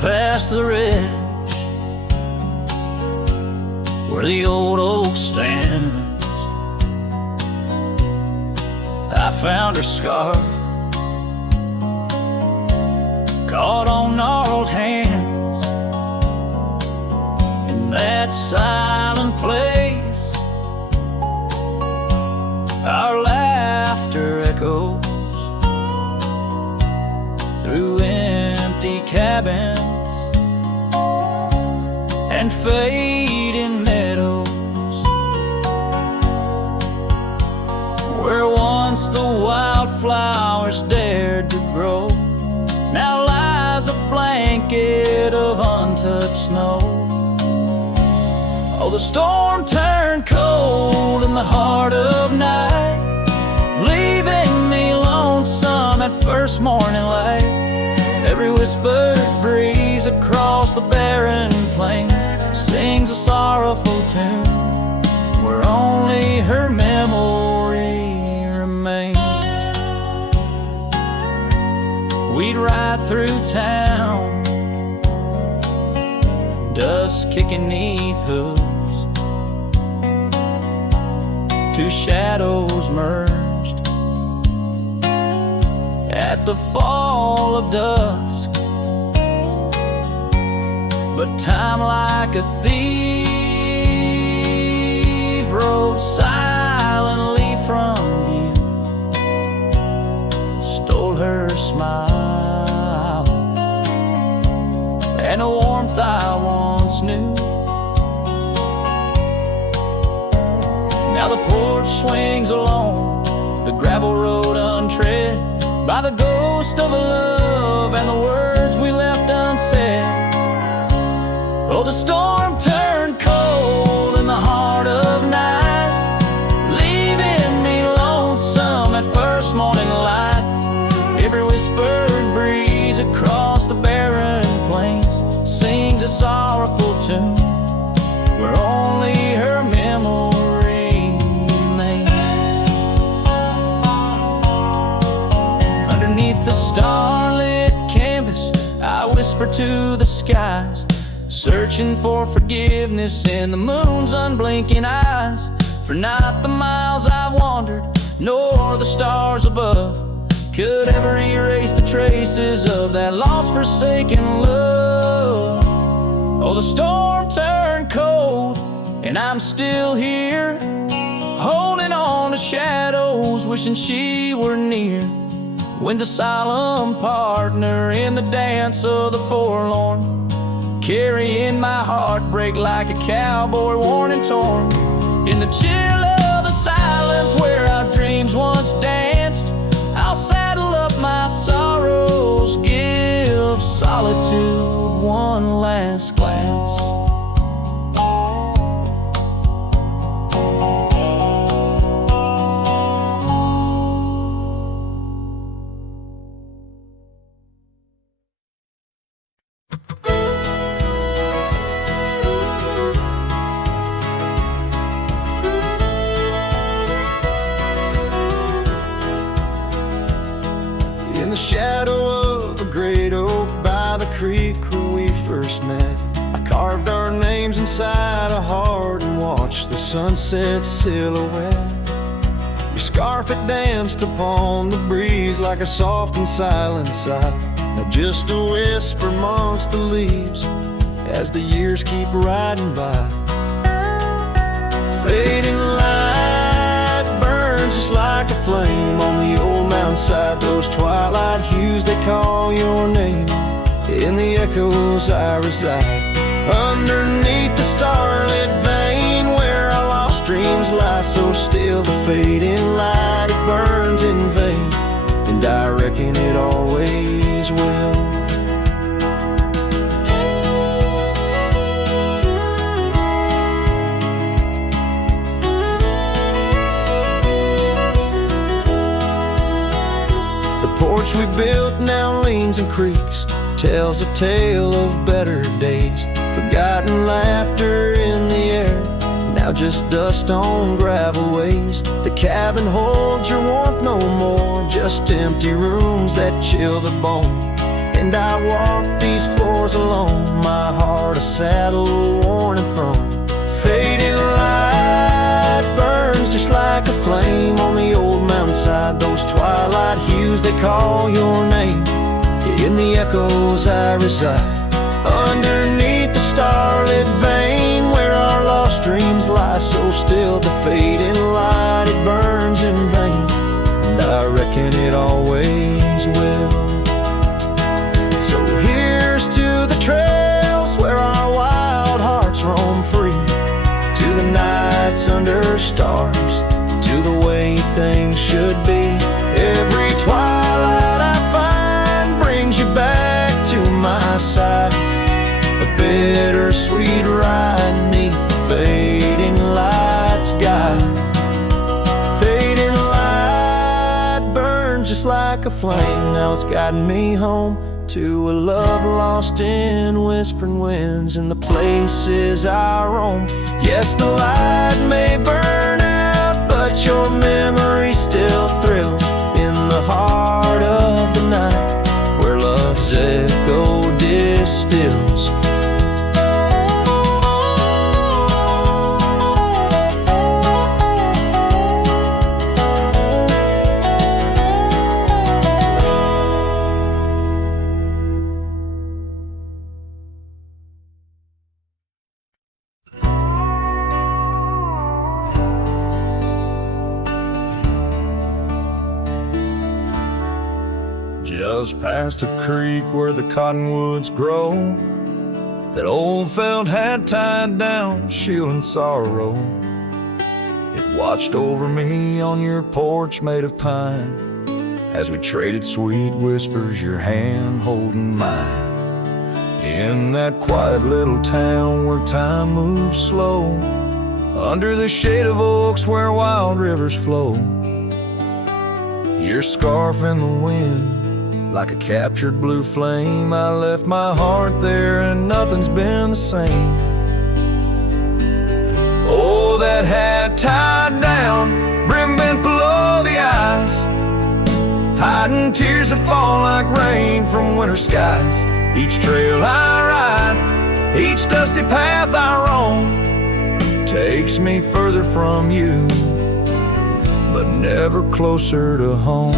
past the ridge where the old oak stands, I found her scarf caught on gnarled hands in that silent place. Our laughter echoes through empty cabins and fading meadows, where once the wildflowers dared to grow, now lies a blanket of untouched snow. Oh, the storm turned cold in the heart of night, leaving me lonesome at first morning light. Every whispered breeze across the barren plains sings a sorrowful tune, where only her memory remains. We'd ride through town, dust kicking 'neath hooves, two shadows merged at the fall of dusk. But time, like a thief, rode silently from view, stole her smile and a warmth I once knew. Now the porch swings alone, the gravel road untread by the ghost of a love and the words we left unsaid. Oh, the storm turned cold in the heart of night, leaving me lonesome at first morning light. Every whispered breeze across the barren plains sings a sorrowful tune, where only her memory remains. Underneath the starlit canvas, I whisper to the skies, searching for forgiveness in the moon's unblinking eyes. For not the miles I've wandered, nor the stars above could ever erase the traces of that lost, forsaken love. Oh, the storm turned cold, and I'm still here, holding on to shadows, wishing she were near. Wind's a solemn partner in the dance of the forlorn, carrying my heartbreak like a cowboy worn and torn. In the chill of the silence where our dreams once danced, I'll saddle up my sorrows, give solitude one last glance. In the shadow of a great oak by the creek where we first met, I carved our names inside a heart and watched the sunset silhouette. Your scarf had danced upon the breeze like a soft and silent sigh, now just a whisper amongst the leaves as the years keep riding by. Fading light burns just like a flame on the old mountainside, those twilight hues, they call your name. In the echoes I reside, underneath the starlit vein where our lost dreams lie so still. The fading light, it burns in vain, and I reckon it always will. The porch we built now leans and creaks, tells a tale of better days, forgotten laughter in the air, now just dust on gravel ways. The cabin holds your warmth no more, just empty rooms that chill the bone. And I walk these floors alone, my heart a saddle worn and thrown. Faded light burns just like a flame on the old mountainside. Those twilight hues, they call your name. In the echoes I reside, underneath the starlit vein, where our lost dreams lie so still. The fading light, it burns in vain, and I reckon it always will. So here's to the trails where our wild hearts roam free, to the nights under stars, to the way things should be. Every twilight I find brings you back to my side, a bittersweet ride neath the fading light's guide. Fading light burns just like a flame, now it's guiding me home to a love lost in whispering winds in the places I roam. Yes, the light may burn out, but your memory still thrills in the heart of the night, where love's echo distills. Just past a creek where the cottonwoods grow, that old felt had tied down, shielding sorrow. It watched over me on your porch made of pine, as we traded sweet whispers, your hand holding mine. In that quiet little town where time moves slow, under the shade of oaks where wild rivers flow, your scarf in the wind like a captured blue flame. I left my heart there and nothing's been the same. Oh, that hat tied down, brim bent below the eyes, hiding tears that fall like rain from winter skies. Each trail I ride, each dusty path I roam, takes me further from you, but never closer to home.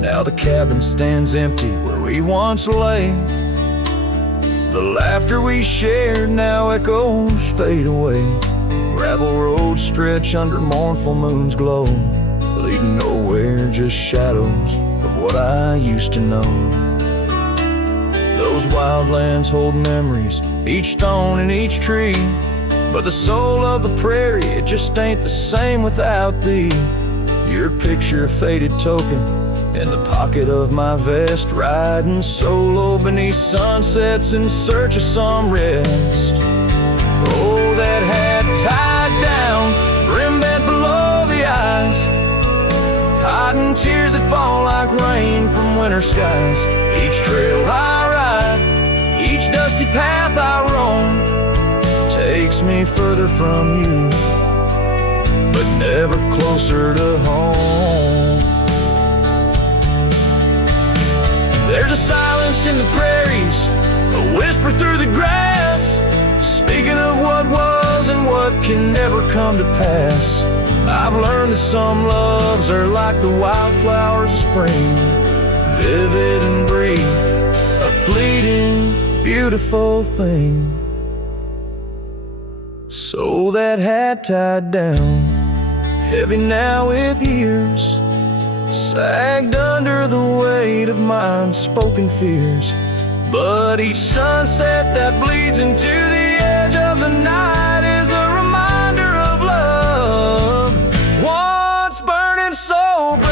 Now the cabin stands empty where we once lay. The laughter we shared, now echoes fade away. Gravel roads stretch under mournful moon's glow, leading nowhere, just shadows of what I used to know. Those wildlands hold memories, each stone and each tree, but the soul of the prairie, it just ain't the same without thee. Your picture, a faded token in the pocket of my vest, riding solo beneath sunsets in search of some rest. Oh, that hat tied down, brim bent below the eyes, hiding tears that fall like rain from winter skies. Each trail I ride, each dusty path I roam, takes me further from you, but never closer to home. There's a silence in the prairies, a whisper through the grass, speaking of what was and what can never come to pass. I've learned that some loves are like the wildflowers of spring, vivid and brief, a fleeting, beautiful thing. So that hat tied down, heavy now with years, sagged under the weight of my unspoken fears. But each sunset that bleeds into the edge of the night is a reminder of love, once burning so bright.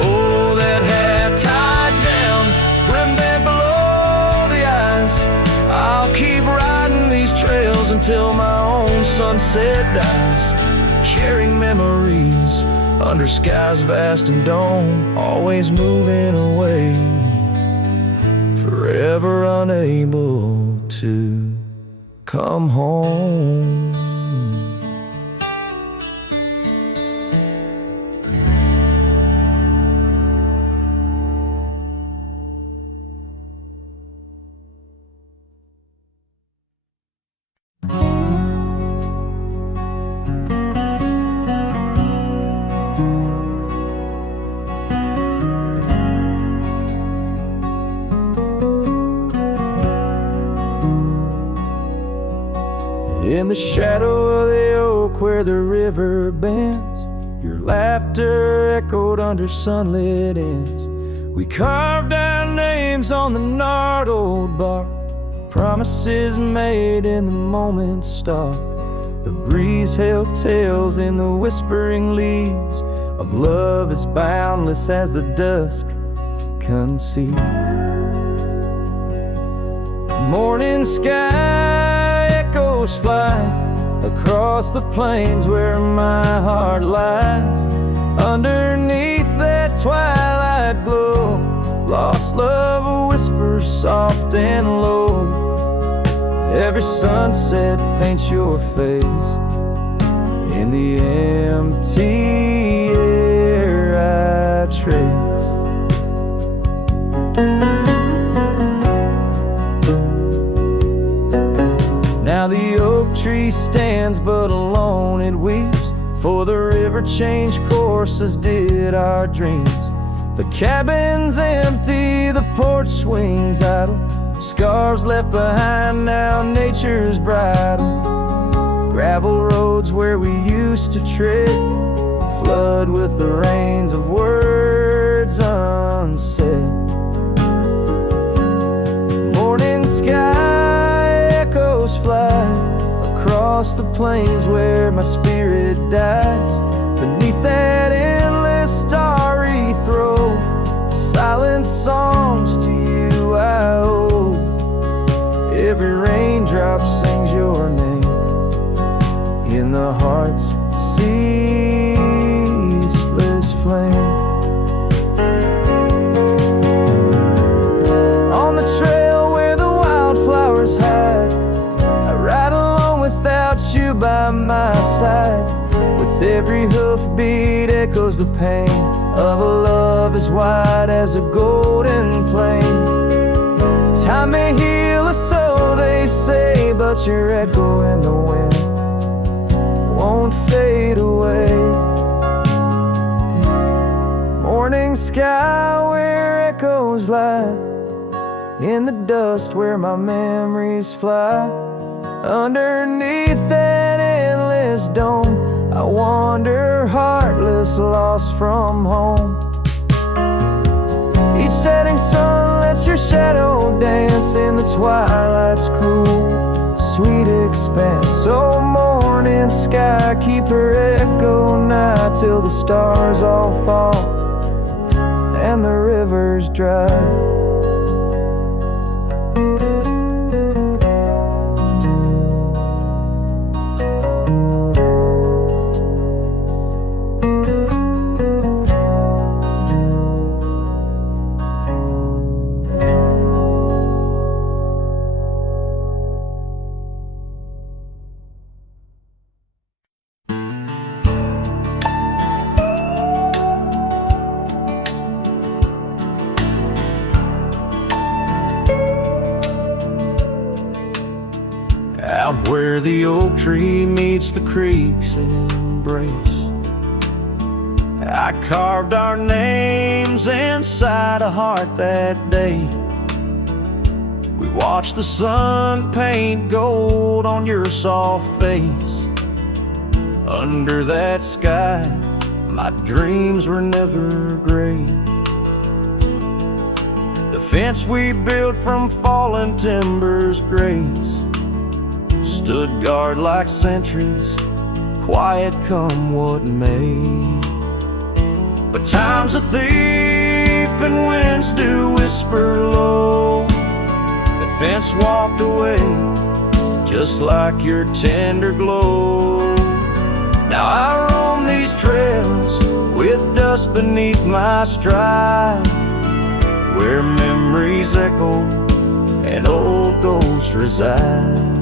Oh, that hat tied down, brim bent below the eyes, I'll keep riding these trails until my own sunset dies, carrying memories under skies vast and dome, always moving away, forever unable to come home. In the shadow of the oak where the river bends, your laughter echoed under sunlit ends. We carved our names on the gnarled old bark, promises made in the moment's start. The breeze held tales in the whispering leaves of love as boundless as the dusk conceives. Morning sky echoes fly across the plains where my heart lies. Underneath that twilight glow, lost love whispers soft and low. Every sunset paints your face in the empty air I trace. Now the oak tree stands but alone it weeps, for the river changed courses did our dreams. The cabin's empty, the porch swings idle, scars left behind now nature's bridle. Gravel roads where we used to tread flood with the rains of words unsaid. Morning sky echoes fly across the plains where my spirit dies. Beneath that endless starry throw, silent songs to you I owe. Every raindrop sings your name in the heart's ceaseless flame. On the trail where the wildflowers hide, I ride along without you by my side. With every hoofbeat echoes the pain of a love as wide as a golden plain. Time may heal us, so they say, but your echo in the wind won't fade away. Morning sky where echoes lie, in the dust where my memories fly. Underneath that endless dome, I wander heartless, lost from home. Each setting sun lets your shadow dance in the twilight's cruel, sweet expanse. Oh, morning sky, keep her echo nigh till the stars all fall and the rivers dry. Out where the oak tree meets the creek's embrace, I carved our names inside a heart that day. We watched the sun paint gold on your soft face. Under that sky, my dreams were never gray. The fence we built from fallen timbers grace stood guard like sentries, quiet come what may. But time's a thief and winds do whisper low. That fence walked away just like your tender glow. Now I roam these trails with dust beneath my stride, where memories echo and old ghosts reside.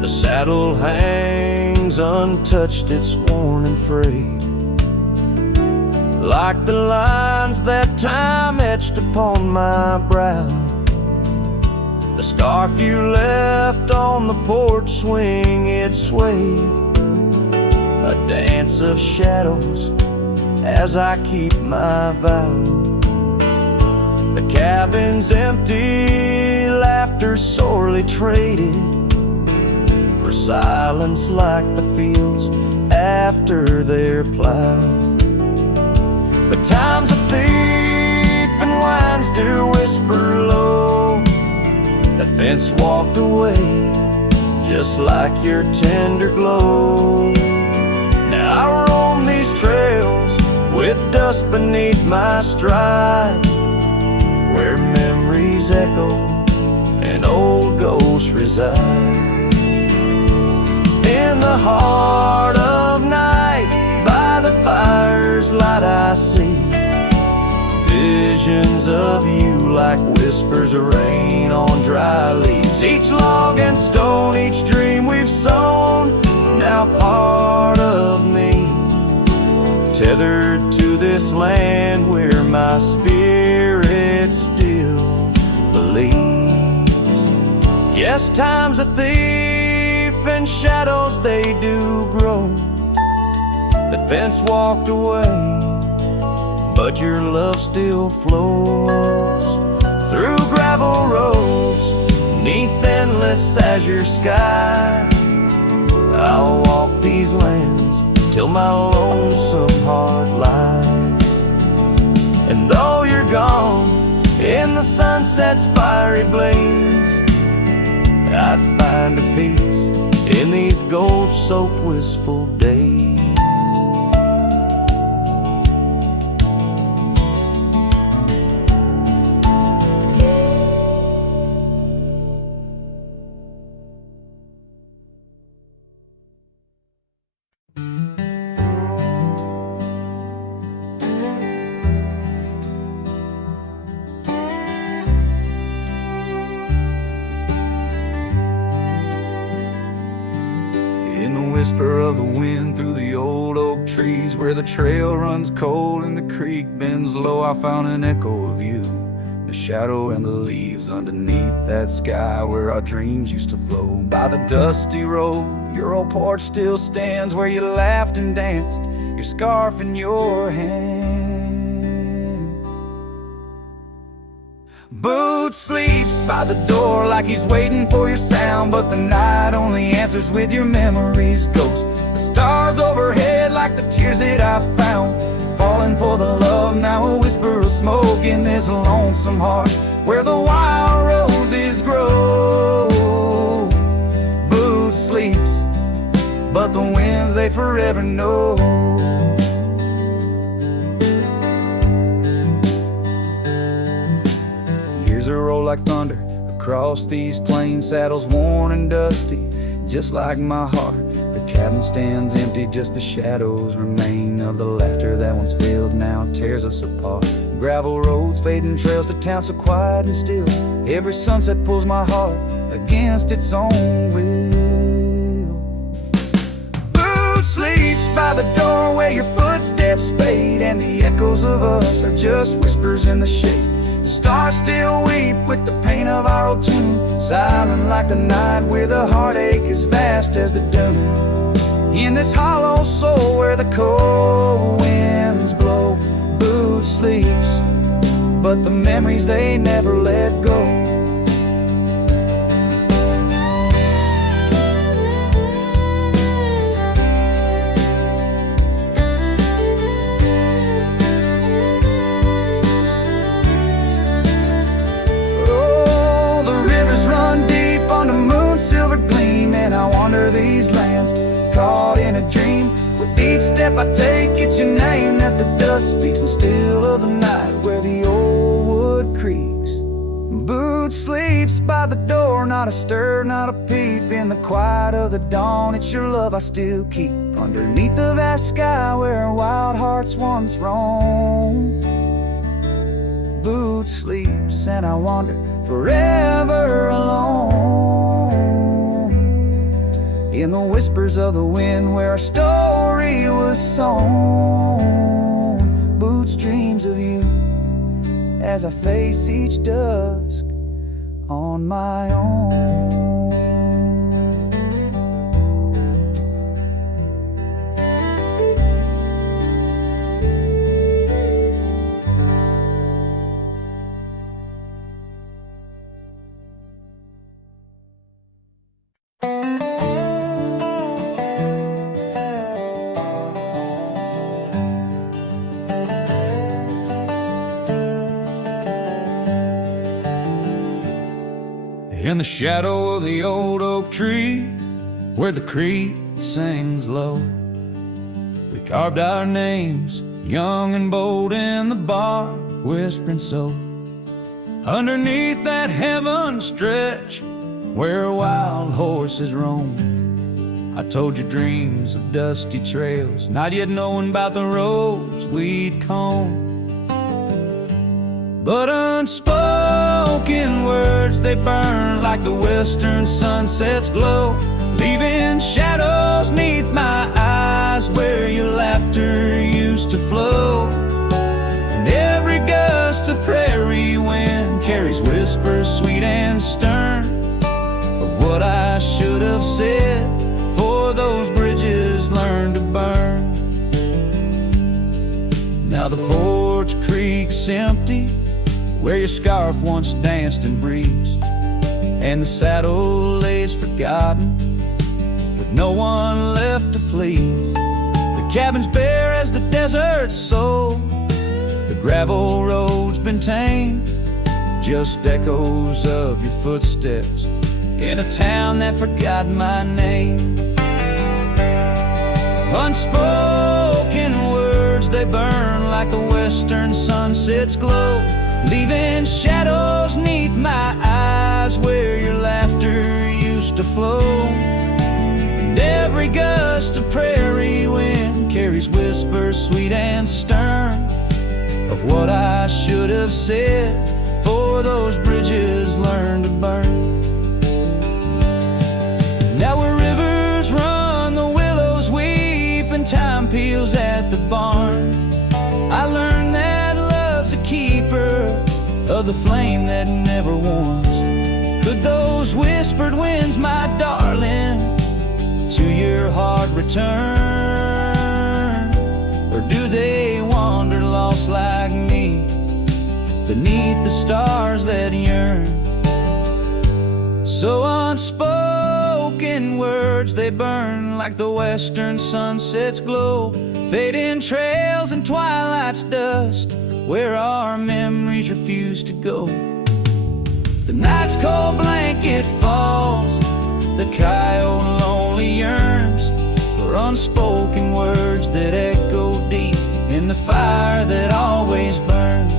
The saddle hangs untouched, it's worn and frayed, like the lines that time etched upon my brow. The scarf you left on the porch swing, it swayed, a dance of shadows as I keep my vow. The cabin's empty, laughter laughter sorely traded for silence like the fields after they're plowed. But time's a thief and winds do whisper low. That fence walked away just like your tender glow. Now I roam these trails with dust beneath my stride, where memories echo and old ghosts reside. In the heart of night, by the fire's light I see visions of you like whispers of rain on dry leaves. Each log and stone, each dream we've sown, now part of me, tethered to this land where my spirit still believes. Yes, time's a thief and shadows they do grow. The fence walked away, but your love still flows through gravel roads, neath endless azure skies. I'll walk these lands till my lonesome heart lies. And though you're gone in the sunset's fiery blaze, I'd find a peace in these gold-soaked wistful days. Whisper of the wind through the old oak trees, where the trail runs cold and the creek bends low, I found an echo of you, the shadow and the leaves underneath that sky where our dreams used to flow. By the dusty road, your old porch still stands, where you laughed and danced, your scarf in your hand. Boot sleeps by the door like he's waiting for your sound, but the night only answers with your memory's ghost. The stars overhead like the tears that I found, falling for the love, now a whisper of smoke in this lonesome heart where the wild roses grow. Boot sleeps, but the winds they forever know. Roll like thunder across these plains, saddles worn and dusty, just like my heart. The cabin stands empty, just the shadows remain of the laughter that once filled, now tears us apart. Gravel roads, fading trails to town so quiet and still. Every sunset pulls my heart against its own will. Boot sleeps by the door where your footsteps fade, and the echoes of us are just whispers in the shade. The stars still weep with the pain of our old tune, silent like the night where the heartache is vast as the dune. In this hollow soul where the cold winds blow, Boot sleeps, but the memories they never let go. Silver gleam, and I wander these lands, caught in a dream. With each step I take, it's your name that the dust speaks, and still of the night where the old wood creaks. Boot sleeps by the door, not a stir, not a peep. In the quiet of the dawn, it's your love I still keep, underneath the vast sky where wild hearts once roamed. Boot sleeps, and I wander forever alone, in the whispers of the wind where our story was sown. Boots dreams of you as I face each dusk on my own. in the shadow of the old oak tree, where the creek sings low. We carved our names, young and bold, in the bar, whispering so. Underneath that heaven stretch, where wild horses roam, I told you dreams of dusty trails, not yet knowing about the roads we'd comb. But unspoken words, they burn like the western sunset's glow, leaving shadows neath my eyes where your laughter used to flow. And every gust of prairie wind carries whispers sweet and stern of what I should have said, for those bridges learned to burn. Now the porch creak's empty, where your scarf once danced and breezed, and the saddle lays forgotten, with no one left to please. The cabin's bare as the desert's soul, the gravel road's been tamed, just echoes of your footsteps in a town that forgot my name. Unspoken words, they burn like the western sunset's glow, leaving shadows neath my eyes where your laughter used to flow. And every gust of prairie wind carries whispers sweet and stern of what I should have said, for those bridges learned to burn. Now where rivers run, the willows weep, and time peels at the barn, I learned that love's a keeper of the flame that never warms. Could those whispered winds, my darling, to your heart return? Or do they wander lost like me beneath the stars that yearn? So unspoken words, they burn like the western sunset's glow, fading trails and twilight's dust where our memories refuse to go. The night's cold blanket falls, the coyote lonely yearns for unspoken words that echo deep in the fire that always burns.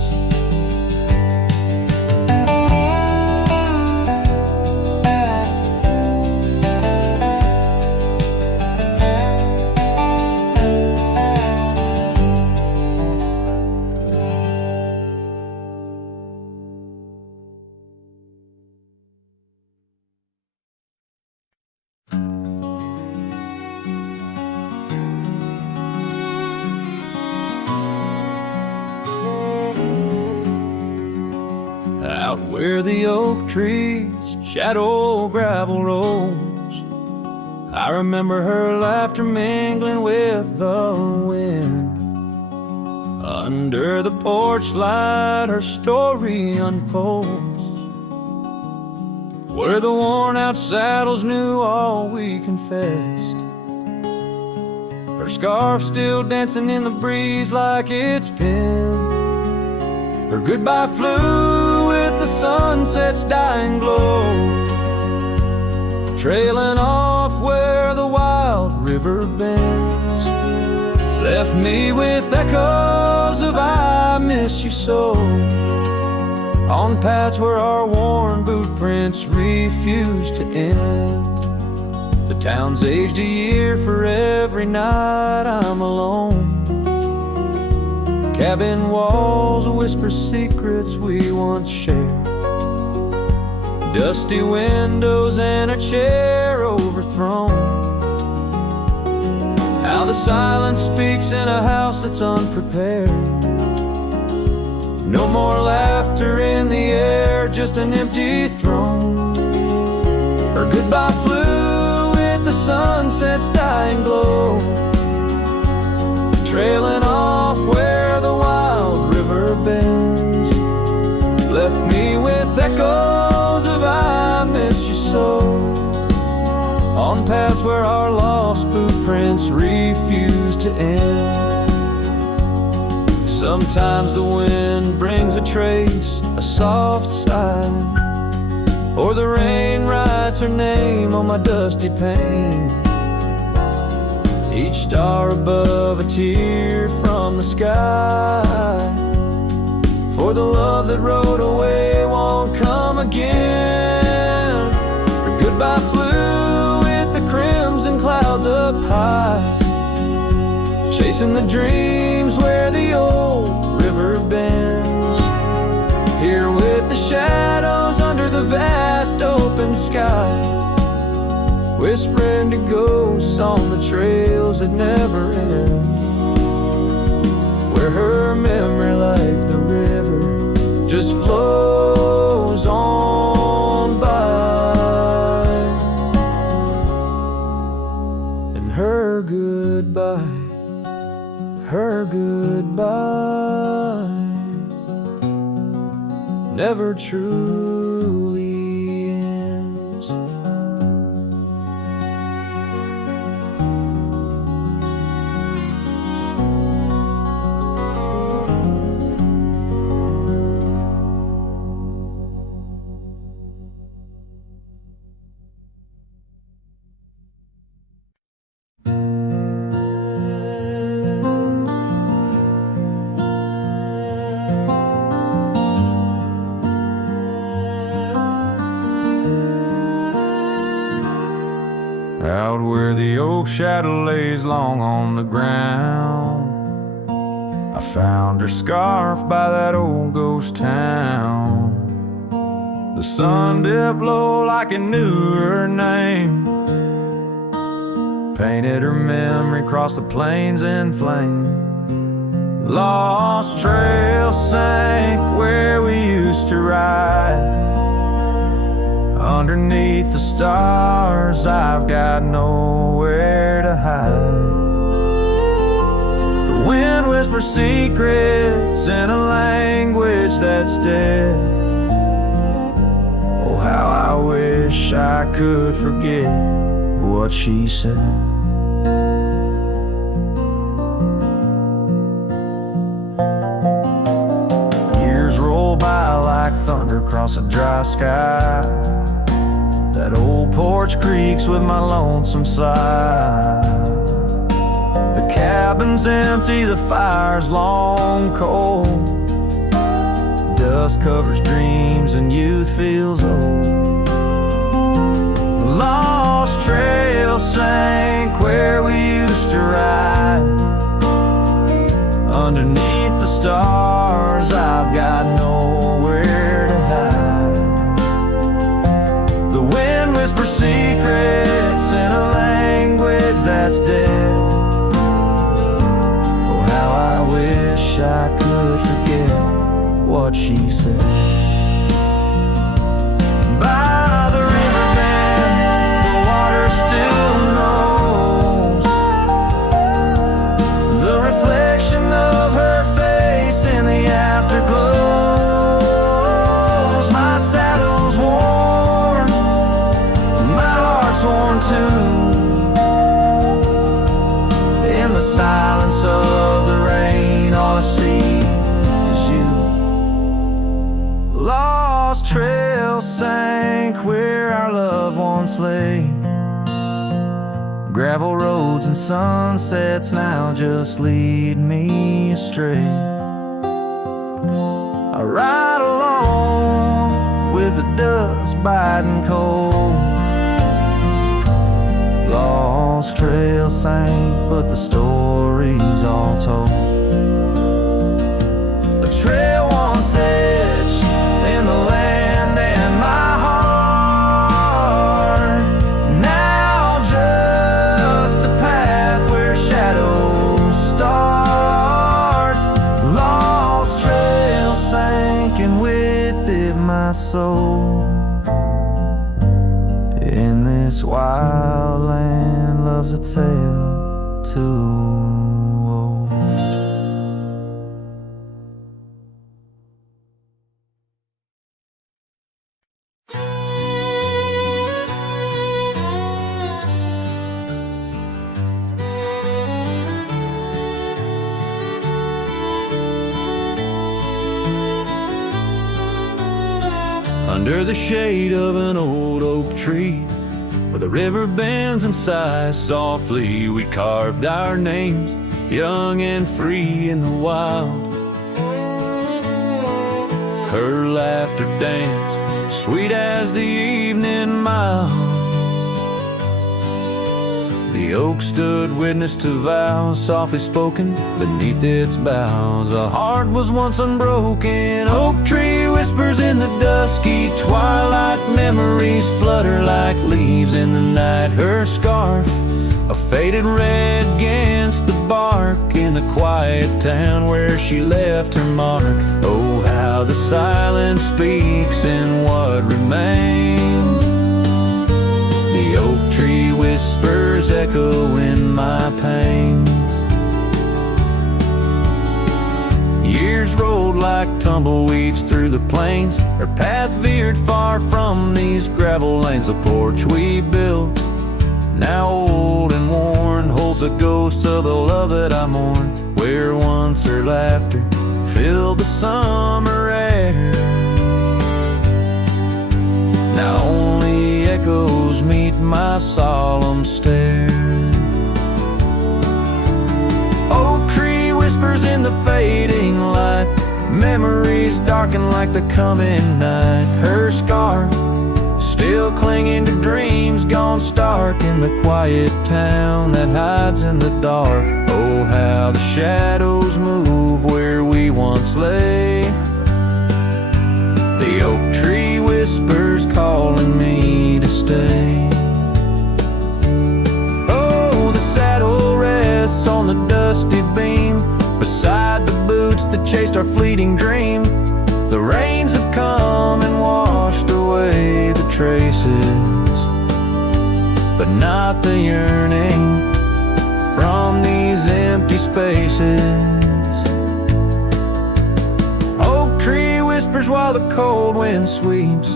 Out where the oak trees shadow gravel rolls, I remember her laughter mingling with the wind. Under the porch light her story unfolds, where the worn out saddles knew all we confessed. Her scarf still dancing in the breeze like it's pinned. Her goodbye flew with the sunset's dying glow, trailing off where the wild river bends. Left me with echoes of I miss you so, on paths where our worn boot prints refuse to end. The town's aged a year for every night I'm alone. Cabin walls whisper secrets we once shared, dusty windows and a chair overthrown. How the silence speaks in a house that's unprepared. No more laughter in the air, just an empty throne. Her goodbye flew with the sunset's dying glow, trailing off where the wild river bends. Left me with echoes of I miss you so, on paths where our lost boot prints refuse to end. Sometimes the wind brings a trace, a soft sigh, or the rain writes her name on my dusty pane. Each star above a tear from the sky, for the love that rode away won't come again. Her goodbye flew with the crimson clouds up high, chasing the dreams where the old river bends. Here with the shadows under the vast open sky, whispering to ghosts on the trails that never end, where her memory like the river just flows on by. And her goodbye never truly ends. Out where the oak shadow lays long on the ground, I found her scarf by that old ghost town. The sun dipped low like it knew her name, painted her memory across the plains in flame. Lost trail sank where we used to ride, underneath the stars, I've got nowhere to hide. The wind whispers secrets in a language that's dead. Oh, how I wish I could forget what she said. Years roll by like thunder across a dry sky. That old porch creaks with my lonesome sigh. The cabin's empty, the fire's long cold. Dust covers dreams and youth feels old. Lost trail sank where we used to ride, underneath the stars, I've got nowhere to hide. The wind whispers secrets in a language that's dead. Oh, how I wish I could forget what she said. By the riverbed, the water still knows the reflection of her face in the afterglows. My saddle's worn, my heart's worn too. In the silence of the rain, all I see is you. Lost trail sank where our loved ones lay. Gravel roads and sunsets now just lead me astray. I ride along with the dust biting cold. Lost trail sank, but the story's all told. A trail once etched in the land and my heart, now just a path where shadows start. Lost trail sank and with it my soul. In this wild land loves a tale too old. under the shade of an old oak tree, where the river bends and sighs softly. We carved our names, young and free in the wild. Her laughter danced, sweet as the evening mild. The oak stood witness to vows softly spoken beneath its boughs. A heart was once unbroken. Oak tree whispers in the dusky twilight. Memories flutter like leaves in the night. Her scarf, a faded red against the bark, in the quiet town where she left her mark. Oh, how the silence speaks in what remains. The oak tree whispers echo in my pains. Years rolled like tumbleweeds through the plains. Her path veered far from these gravel lanes. The porch we built, now old and worn, holds a ghost of the love that I mourn. Where once her laughter filled the summer air, now only echoes meet my solemn stare. Oak tree whispers in the fading light. Memories darken like the coming night. Her scarf still clinging to dreams gone stark in the quiet town that hides in the dark. Oh, how the shadows move where we once lay. The oak tree whispers calling me to stay. Oh, the saddle rests on the dusty beam beside the boots that chased our fleeting dream. The rains have come and washed away the traces, but not the yearning from these empty spaces. Oak tree whispers while the cold wind sweeps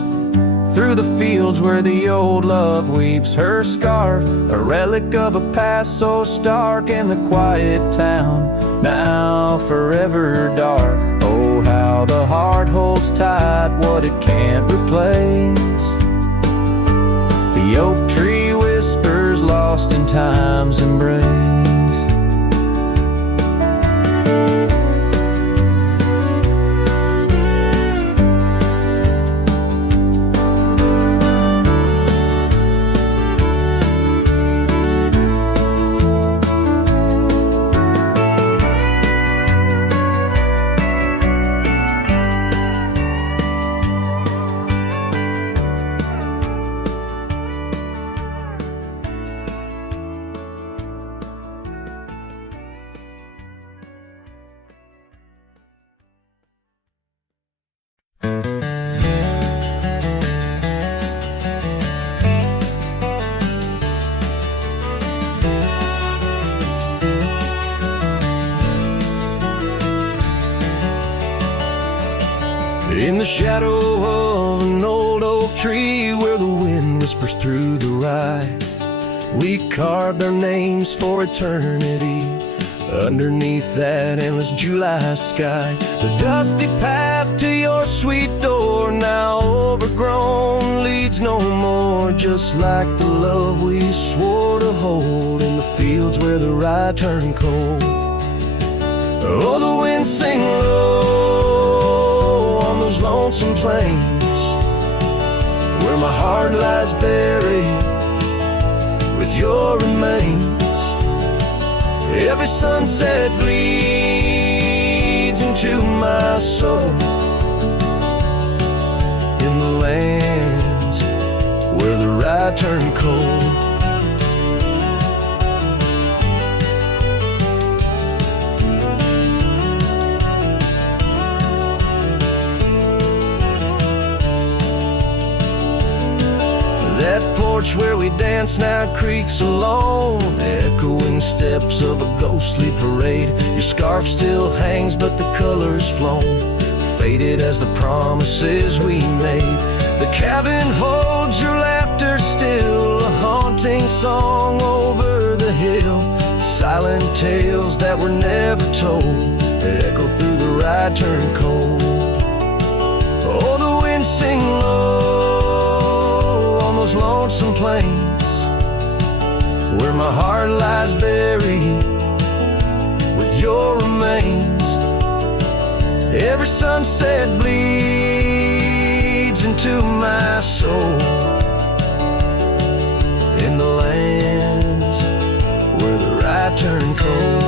through the fields where the old love weeps. Her scarf, a relic of a past so stark in the quiet town, now forever dark. Oh, how the heart holds tight what it can't replace. The oak tree whispers lost in time's embrace. In the shadow of an old oak tree where the wind whispers through the rye, we carved our names for eternity underneath that endless July sky. The dusty path to your sweet door, now overgrown, leads no more, just like the love we swore to hold in the fields where the rye turned cold. Oh, the wind sing low on those lonesome plains where my heart lies buried with your remains. Every sunset bleeds into my soul in the lands where the rye turned cold. That porch where we dance now creaks alone, echoing steps of a ghostly parade. Your scarf still hangs but the color's flown, faded as the promises we made. The cabin holds your laughter still, a haunting song over the hill. Silent tales that were never told echo through the rye turned cold. Oh, the wind sing low lonesome plains where my heart lies buried with your remains. Every sunset bleeds into my soul in the lands where the right turn cold.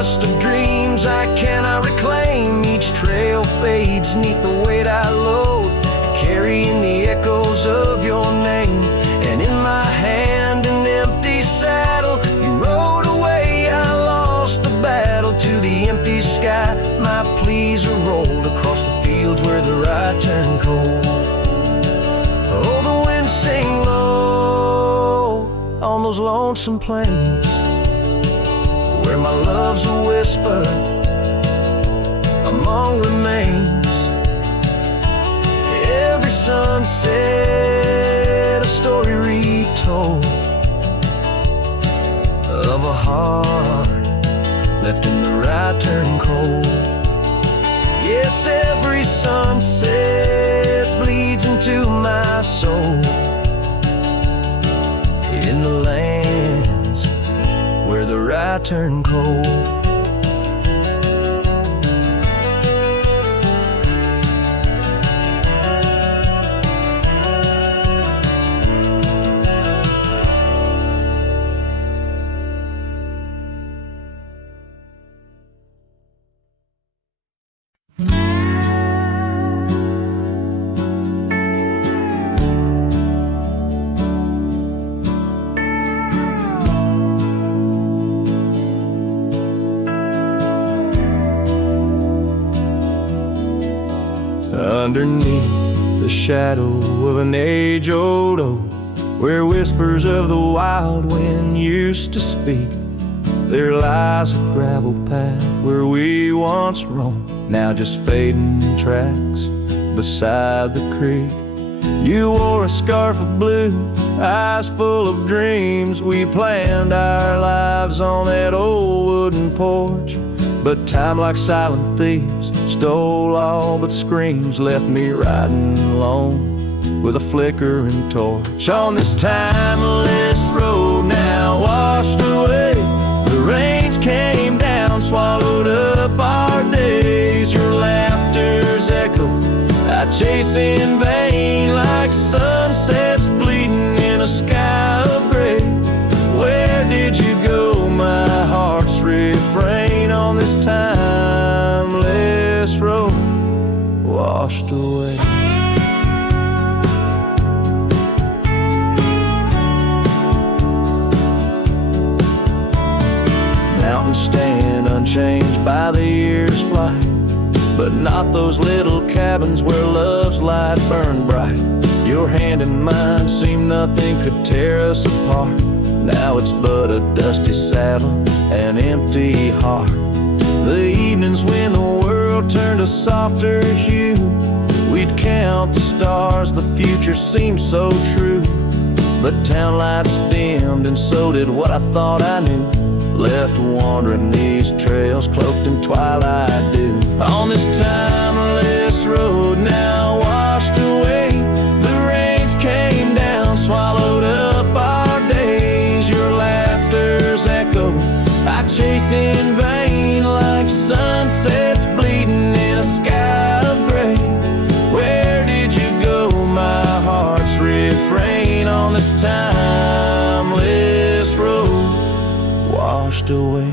Of dreams I cannot reclaim. Each trail fades neath the weight I load, carrying the echoes of your name. And in my hand an empty saddle, you rode away, I lost the battle. To the empty sky my pleas are rolled, across the fields where the right turn cold. Oh, the wind sing low on those lonesome plains where my love's a whisper among remains. Every sunset a story retold of a heart left in the right turn cold. Yes, every sunset bleeds into my soul in the lands where the right turn cold. Underneath the shadow of an age-old oak, where whispers of the wild wind used to speak, there lies a gravel path where we once roamed, now just fading tracks beside the creek. You wore a scarf of blue, eyes full of dreams. We planned our lives on that old wooden porch, but time, like silent thieves, stole all but screams, left me riding alone with a flickering torch. On this timeless road now washed away, the rains came down, swallowed up our days. Your laughter's echo I chase in vain, like sunsets bleeding in a sky of gray. Where did you go, my heart's refrain, on this timeless road washed away? Mountains stand unchanged by the year's flight, but not those little cabins where love's light burned bright. Your hand in mine seemed nothing could tear us apart. Now it's but a dusty saddle, an empty heart. The evenings when the world turned a softer hue, we'd count the stars, the future seemed so true. But town lights dimmed, and so did what I thought I knew. Left wandering these trails, cloaked in twilight dew. On this timeless road now washed away, the rains came down, swallowed up our days. Your laughter's echo I chase in vain, like sunsets bleeding in a sky of gray. Where did you go, my heart's refrain, on this timeless road washed away?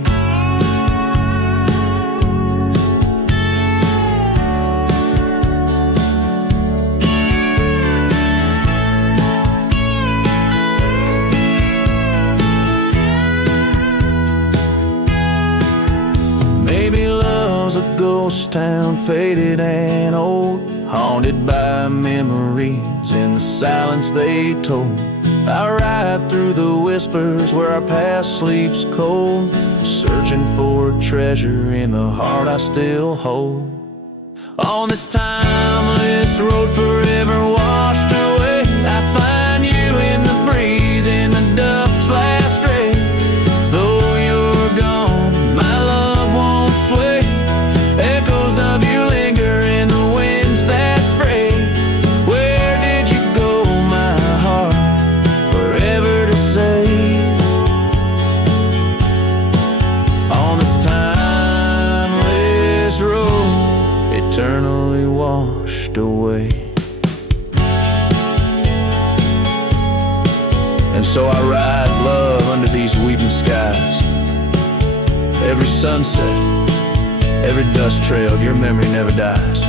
Maybe love's a ghost town, faded and old, haunted by memories in the silence they told. I ride through the whispers where our past sleeps cold, searching for a treasure in the heart I still hold. On this timeless road forever washed away, I find you in the breeze, in the dusk's last ray. Though you're gone, my love won't sway. Echoes of you linger in the winds that fray. Where did you go, my heart, forever to say? On this timeless road, eternally washed away. And so I ride love under these weeping skies. Every sunset, every dust trail, your memory never dies.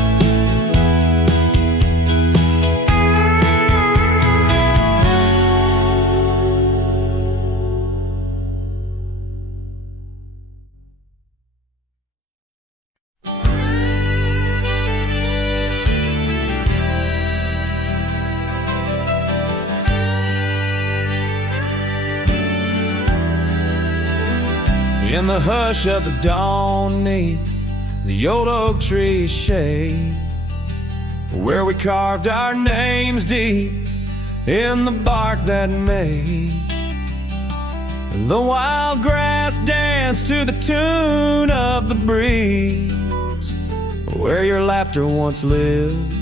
In the hush of the dawn, neath the old oak tree's shade, where we carved our names deep in the bark that made the wild grass dance to the tune of the breeze. Where your laughter once lived,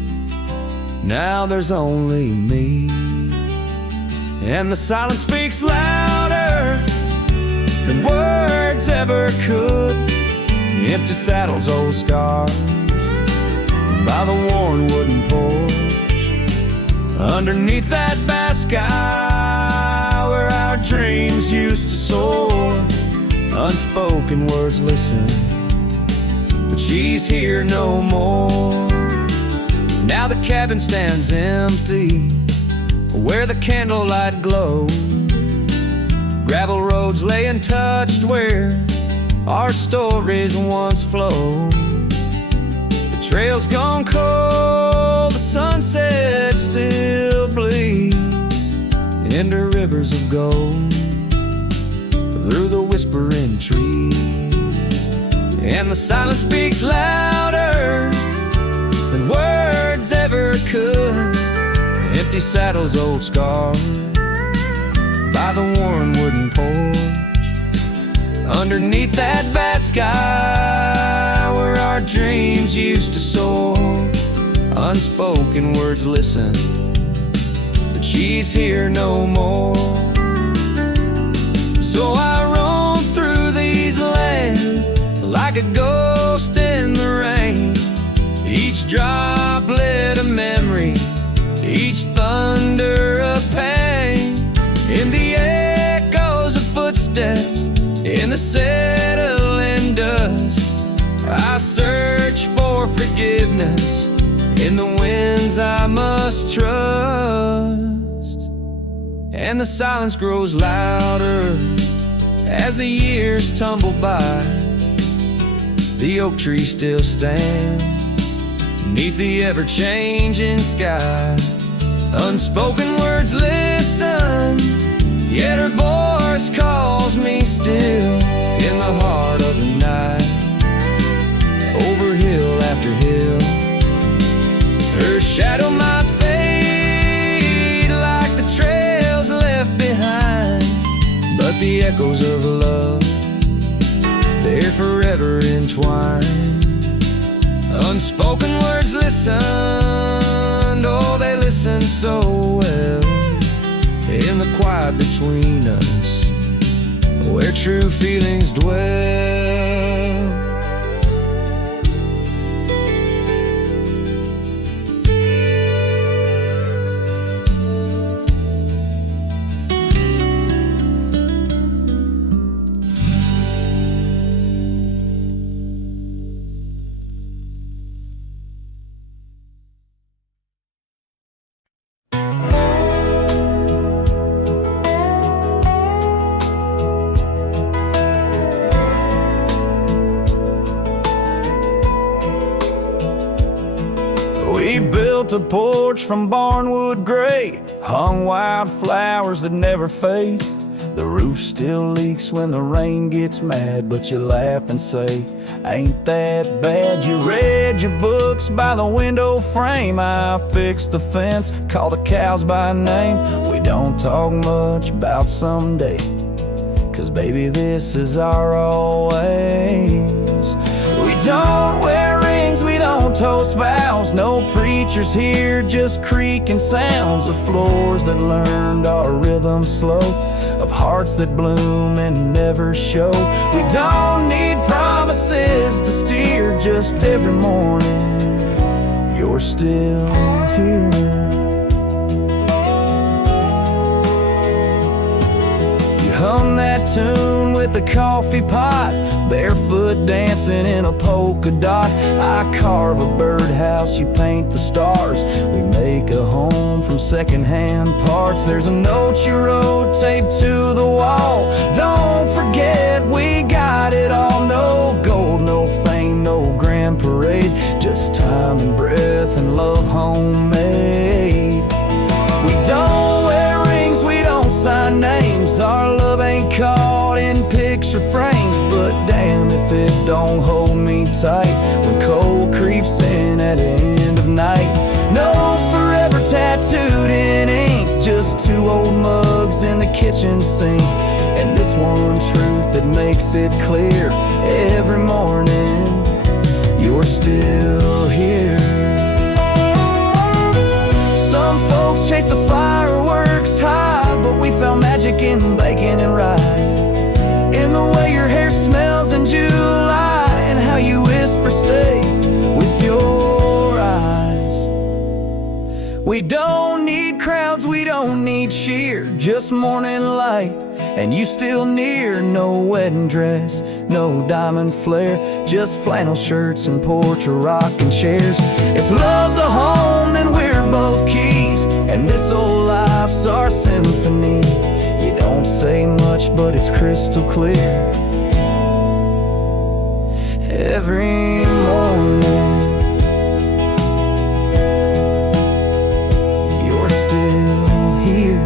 now there's only me, and the silence speaks louder than words ever could. Empty saddles, old scars by the worn wooden porch, underneath that vast sky where our dreams used to soar. Unspoken words listen, but she's here no more. Now the cabin stands empty where the candlelight glows. Gravel roads lay untouched where our stories once flowed. The trail's gone cold, the sunset still bleeds into rivers of gold through the whispering trees. And the silence speaks louder than words ever could. Empty saddles, old scars by the worn wooden porch, underneath that vast sky where our dreams used to soar. Unspoken words listen, but she's here no more. So I roam through these lands like a ghost in the rain, each droplet a memory, each thunder a pain. In the echoes of footsteps, in the settling dust, I search for forgiveness in the winds I must trust. And the silence grows louder as the years tumble by. The oak tree still stands beneath the ever-changing sky. Unspoken words listen, yet her voice calls me still in the heart of the night. Over hill after hill, her shadow might fade like the trails left behind, but the echoes of love, they're forever entwined. Unspoken words listen, oh, they listen so well in the quiet between us, where true feelings dwell. We built a porch from barnwood gray, hung wildflowers that never fade. The roof still leaks when the rain gets mad, but you laugh and say, ain't that bad? You read your books by the window frame. I fixed the fence, call the cows by name. We don't talk much about someday, 'cause baby, this is our always. We don't wear rings, we don't toast vows. No preachers here, just creaking sounds of floors that learned our rhythm slow, of hearts that bloom and never show. We don't need promises to steer, just every morning you're still here. Hum that tune with the coffee pot, barefoot dancing in a polka dot. I carve a birdhouse, you paint the stars. We make a home from secondhand parts. There's a note you wrote taped to the wall. Don't forget we got it all. No gold, no fame, no grand parade, just time and breath and love homemade. We don't wear rings, we don't sign names. Our love ain't caught in picture frames, but damn if it don't hold me tight when cold creeps in at the end of night. No forever tattooed in ink, just two old mugs in the kitchen sink, and this one truth that makes it clear every morning you're still here. Some folks chase the fireworks high, but we found magic in bacon and rye, in the way your hair smells in July, and how you whisper stay with your eyes. We don't need crowds, we don't need cheer, just morning light and you still near. No wedding dress, no diamond flare, just flannel shirts and porch or rocking chairs. If love's a home, then we're both keys, and this old life's our symphony. You don't say much, but it's crystal clear every morning you're still here.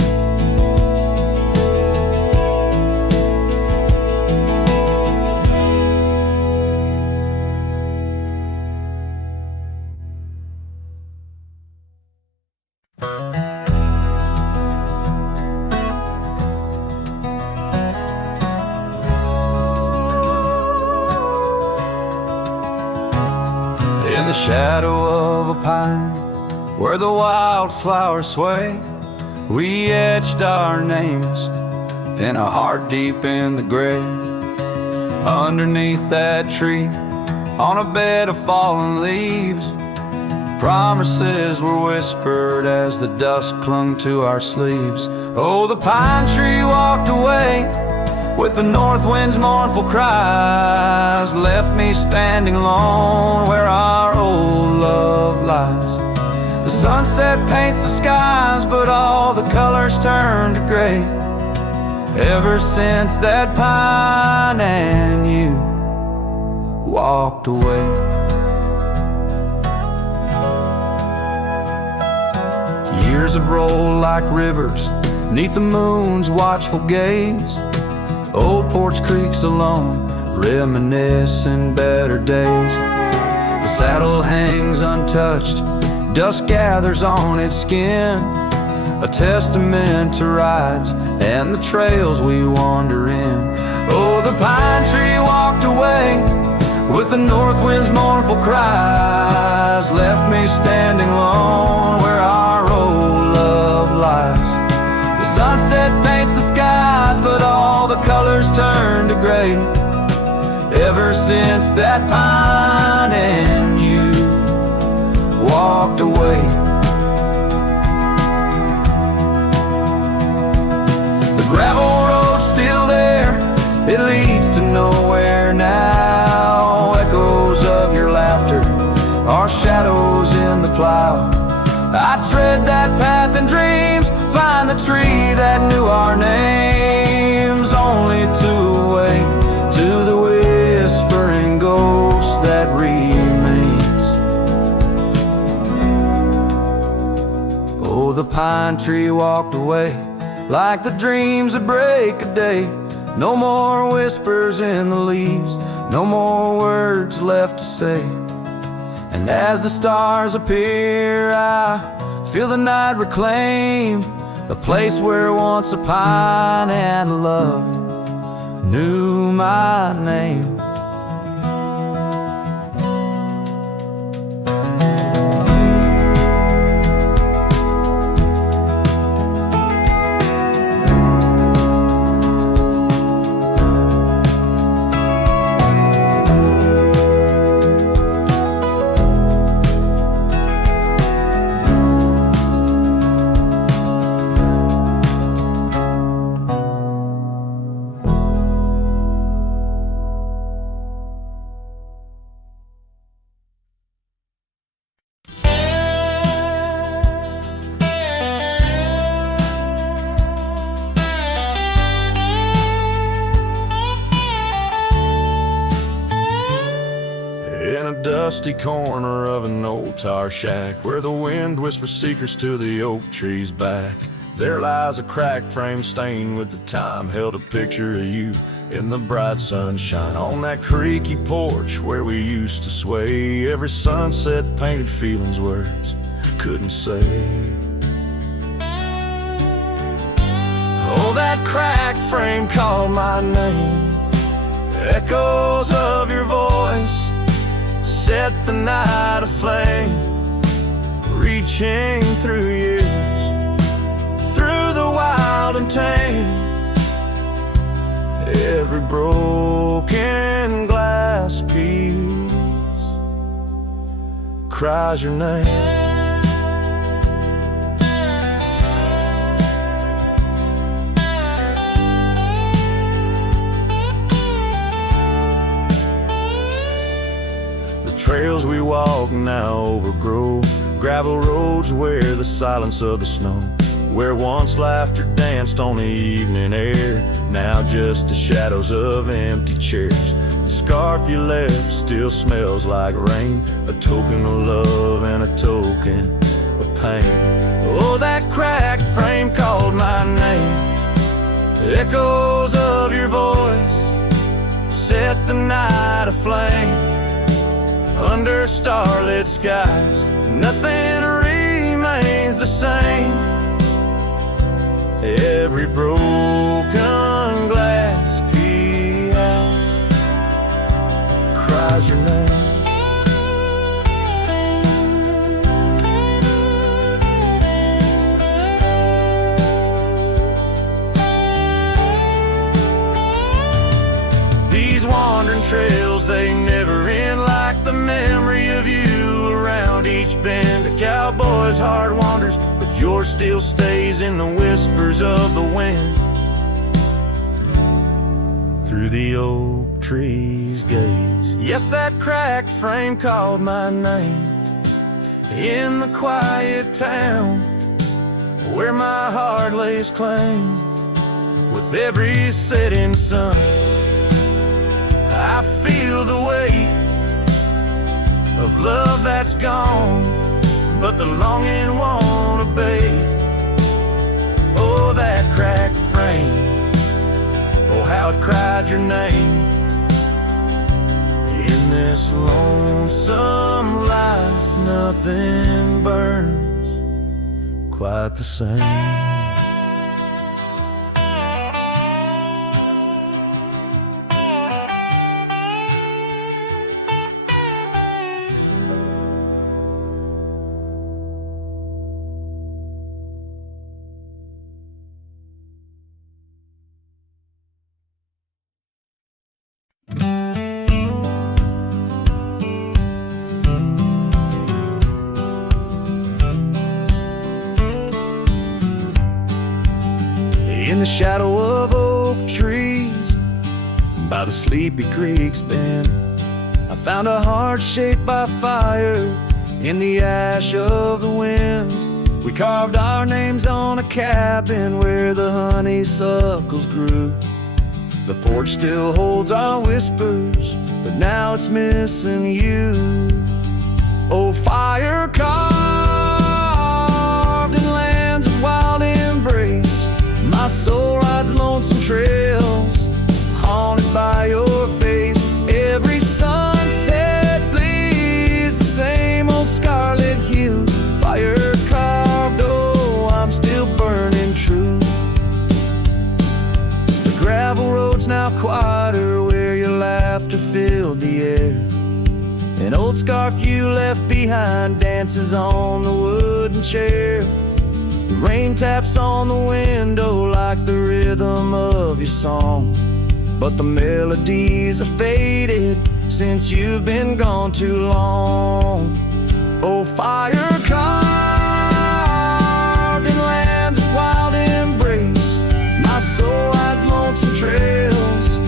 In the shadow of a pine, where the wildflowers sway, we etched our names in a heart deep in the grave. Underneath that tree, on a bed of fallen leaves, promises were whispered as the dust clung to our sleeves. Oh, the pine tree walked away with the north wind's mournful cries, left me standing alone where our old love lies. The sunset paints the skies, but all the colors turn to gray, ever since that pine and you walked away. Years have rolled like rivers neath the moon's watchful gaze. Old porch creaks alone, reminiscing better days. The saddle hangs untouched, dust gathers on its skin, a testament to rides and the trails we wander in. Oh, the pine tree walked away with the north wind's mournful cries, left me standing alone where our old love lies. The sunset paints the skies, but all the colors turn to gray, ever since that pine and you walked away. The gravel road's still there, it leads to nowhere now. Echoes of your laughter are shadows in the plow. I tread that path in dreams, find the tree that knew our names, only to awake to the whispering ghost that remains. Oh, the pine tree walked away like the dreams that break a day. No more whispers in the leaves, no more words left to say. And as the stars appear, I feel the night reclaim the place where once a pine and love knew my name. Dusty corner of an old tar shack, where the wind whispers secrets to the oak tree's back, there lies a cracked frame stained with the time, held a picture of you in the bright sunshine. On that creaky porch where we used to sway, every sunset painted feelings words couldn't say. Oh, that cracked frame called my name, echoes of your voice set the night aflame, reaching through years, through the wild and tame. Every broken glass piece cries your name. Trails we walk now overgrow, gravel roads where the silence of the snow, where once laughter danced on the evening air, now just the shadows of empty chairs. The scarf you left still smells like rain, a token of love and a token of pain. Oh, that cracked frame called my name, echoes of your voice set the night aflame. Under starlit skies, nothing remains the same. Every broken glass piece cries your name. These wandering trails, they never end, like the memory of you around each bend. A cowboy's heart wanders, but yours still stays in the whispers of the wind. Through the oak tree's gaze, yes, that cracked frame called my name. In the quiet town where my heart lays claim, with every setting sun I feel the weight of love that's gone, but the longing won't abate. Oh, that cracked frame, oh, how it cried your name. In this lonesome life, nothing burns quite the same. In the shadow of oak trees by the sleepy creek's bend, I found a heart shaped by fire in the ash of the wind. We carved our names on a cabin where the honeysuckles grew. The porch still holds our whispers, but now it's missing you. Oh, fire carved in lands of wild embrace, my trails, haunted by your face. Every sunset bleeds the same old scarlet hue, fire carved, oh, I'm still burning true. The gravel road's now quieter, where your laughter filled the air. An old scarf you left behind dances on the wooden chair. The rain taps on the window like the rhythm of your song, but the melodies are faded since you've been gone too long. Oh, fire carved in lands of wild embrace, my soul rides lonesome trails,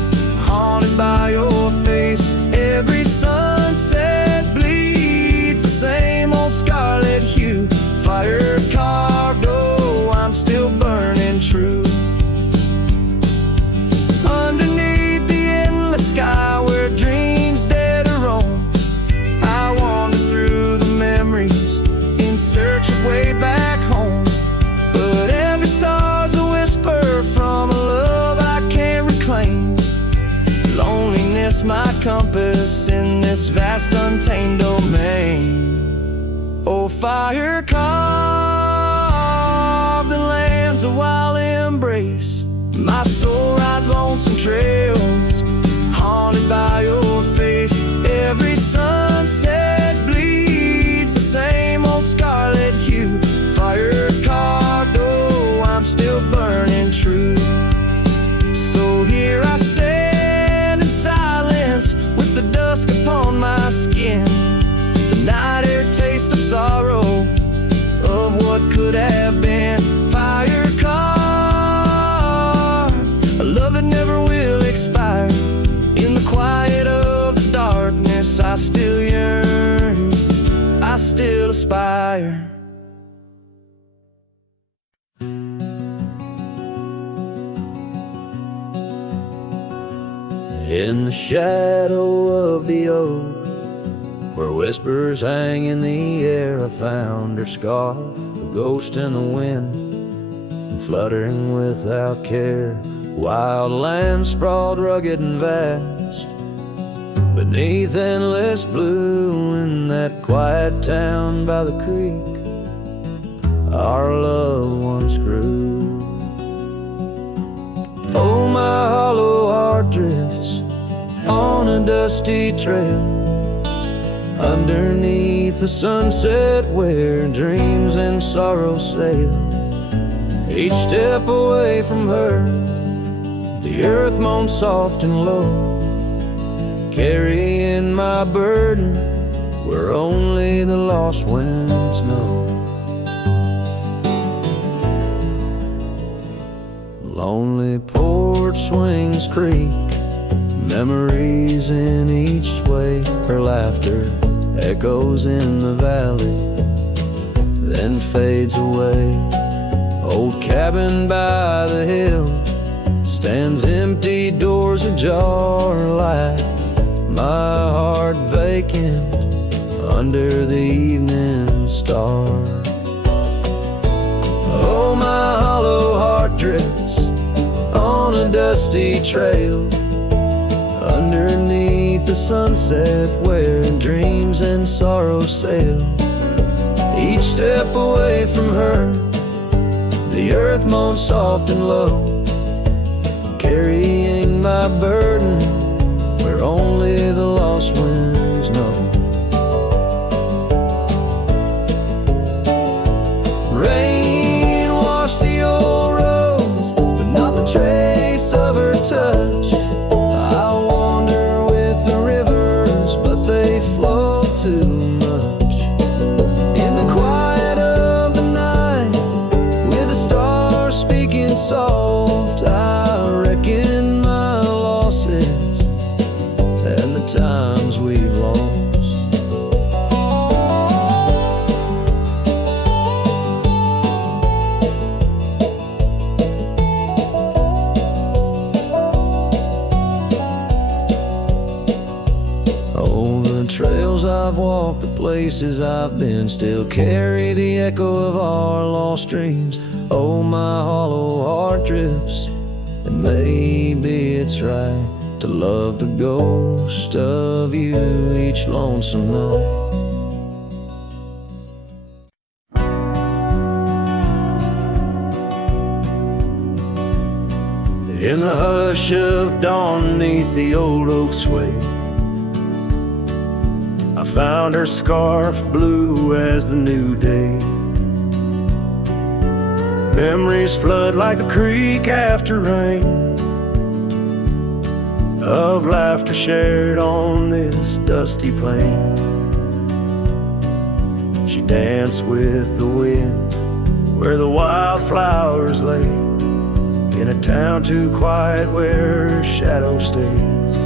haunted by your face. Every sunset bleeds the same old scarlet hue, fire carved, oh, I'm still burning true. Underneath the endless sky where dreams dare to roam, I wander through the memories in search of way back home. But every star's a whisper from a love I can't reclaim. Loneliness my compass in this vast untamed domain. Oh, fire carved in lands of wild embrace, my soul rides lonesome trails, haunted by your face. Every sunset bleeds the same old scarlet hue, fire carved, oh, I'm still burning true. So here I stand in silence with the dusk upon my skin, the night air taste of sorrow, of what could have been. Fire carved, a love that never will expire. In the quiet of the darkness, I still yearn, I still aspire. In the shadow of the oak, where whispers hang in the air, I found her scarf, a ghost in the wind, and fluttering without care. Wild land sprawled rugged and vast, beneath endless blue. In that quiet town by the creek, our love once grew. Oh, my hollow heart drifts on a dusty trail, underneath the sunset where dreams and sorrow sail. Each step away from her, the earth moans soft and low, carrying my burden where only the lost winds know. Lonely porch swings creak, memories in each sway. Her laughter echoes in the valley, then fades away. Old cabin by the hill stands empty, doors ajar, like my heart vacant under the evening star. Oh, my hollow heart drifts on a dusty trail, underneath the sunset where dreams and sorrow sail. Each step away from her, the earth moans soft and low, carrying my burden where only the lost winds know. Rain washed the old roads, but not the trace of her touch. I wander with the rivers, but they flow too much. In the quiet of the night, with the stars speaking soft, I reckon my losses and the times we've lost. Trails I've walked, the places I've been, still carry the echo of our lost dreams. Oh, my hollow heart drifts, and maybe it's right to love the ghost of you each lonesome night. In the hush of dawn neath the old oak sway, I found her scarf blue as the new day. Memories flood like the creek after rain, of laughter shared on this dusty plain. She danced with the wind where the wildflowers lay, in a town too quiet where her shadow stays.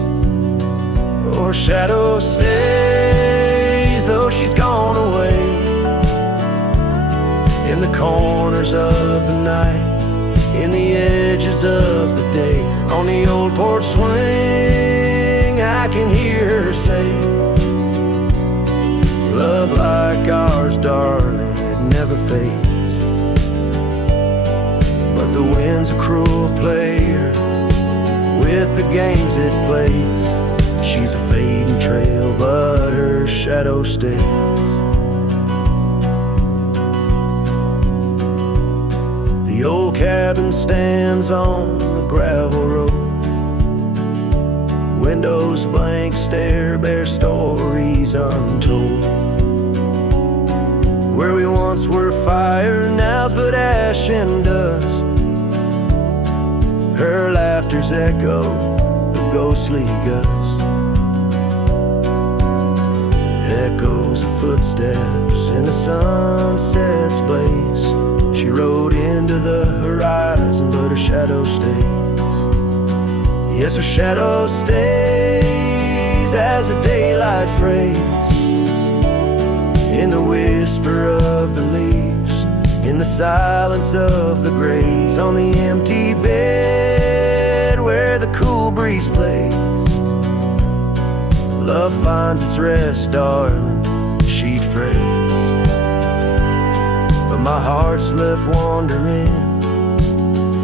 Oh, her shadow stays, though she's gone away, in the corners of the night, in the edges of the day. On the old porch swing I can hear her say, love like ours, darling, it never fades. But the wind's a cruel player with the games it plays. She's a fading trail, but her shadow stays. The old cabin stands on the gravel road, windows blank stare, bear stories untold. Where we once were fire, now's but ash and dust. Her laughter's echo, a ghostly gust. Echoes of footsteps in the sunset's blaze. She rode into the horizon, but her shadow stays. Yes, her shadow stays as a daylight phrase, in the whisper of the leaves, in the silence of the graves, on the empty bed where the cool breeze plays. Love finds its rest, darling, she'd phrase. But my heart's left wandering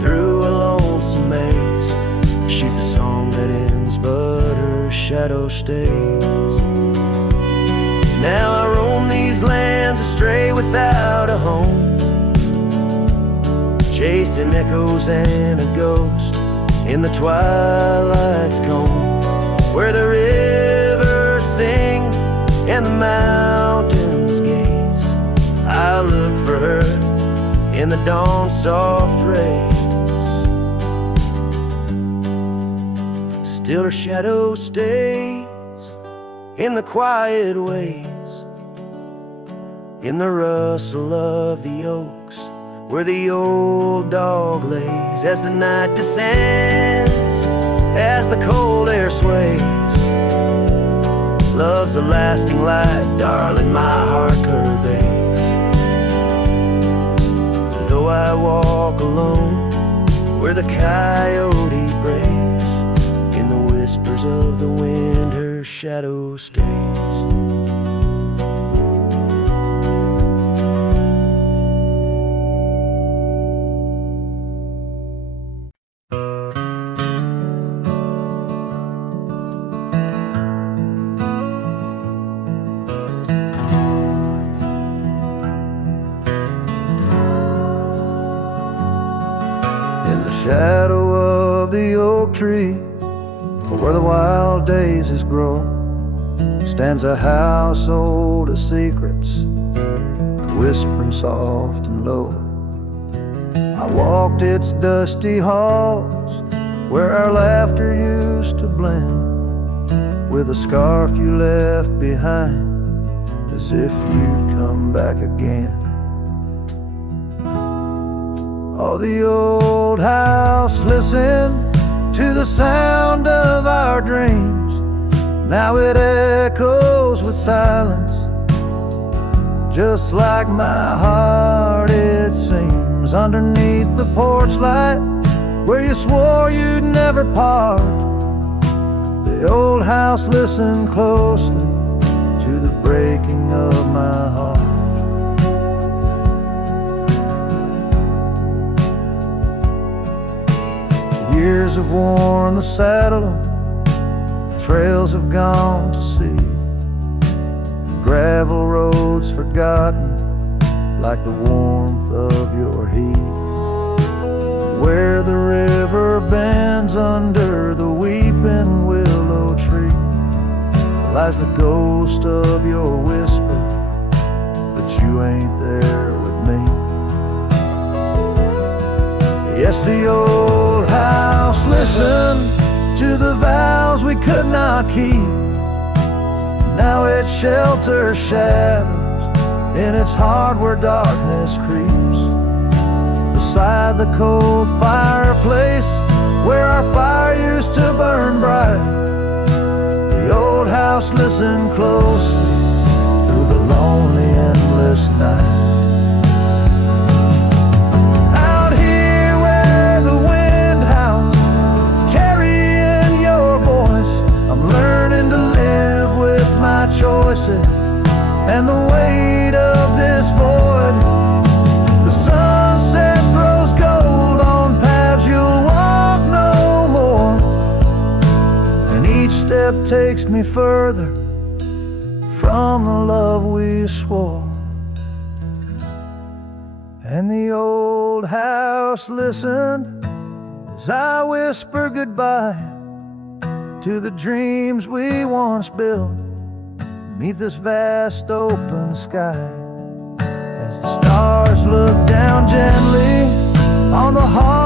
through a lonesome maze. She's the song that ends, but her shadow stays. Now I roam these lands astray without a home, chasing echoes and a ghost in the twilight's comb, where the rivers sing and the mountains gaze. I look for her in the dawn's soft rays. Still her shadow stays in the quiet ways, in the rustle of the oaks, where the old dog lays, as the night descends, as the cold air sways. Love's a lasting light, darling, my heart curves. Though I walk alone where the coyote brays, in the whispers of the wind her shadow stays. Shadow of the oak tree, where the wild daisies grow, stands a house old of secrets, whispering soft and low. I walked its dusty halls, where our laughter used to blend with a scarf you left behind, as if you'd come back again. Oh, the old house listened to the sound of our dreams. Now it echoes with silence, just like my heart it seems. Underneath the porch light, where you swore you'd never part, the old house listened closely to the breaking of my heart. Years have worn the saddle, trails have gone to seed, gravel roads forgotten like the warmth of your heat. Where the river bends under the weeping willow tree lies the ghost of your whisper, but you ain't there with me. Yes, the old house listened to the vows we could not keep. Now it shelters shadows in its heart where darkness creeps. Beside the cold fireplace where our fire used to burn bright, the old house listened closely through the lonely endless night. Out here where the wind howls, carrying your voice, I'm learning to live with my choices and the weight of this void. The sunset throws gold on paths you'll walk no more, and each step takes me further from the love we swore. And the old house listened as I whisper goodbye to the dreams we once built beneath this vast open sky. As the stars look down gently on the heart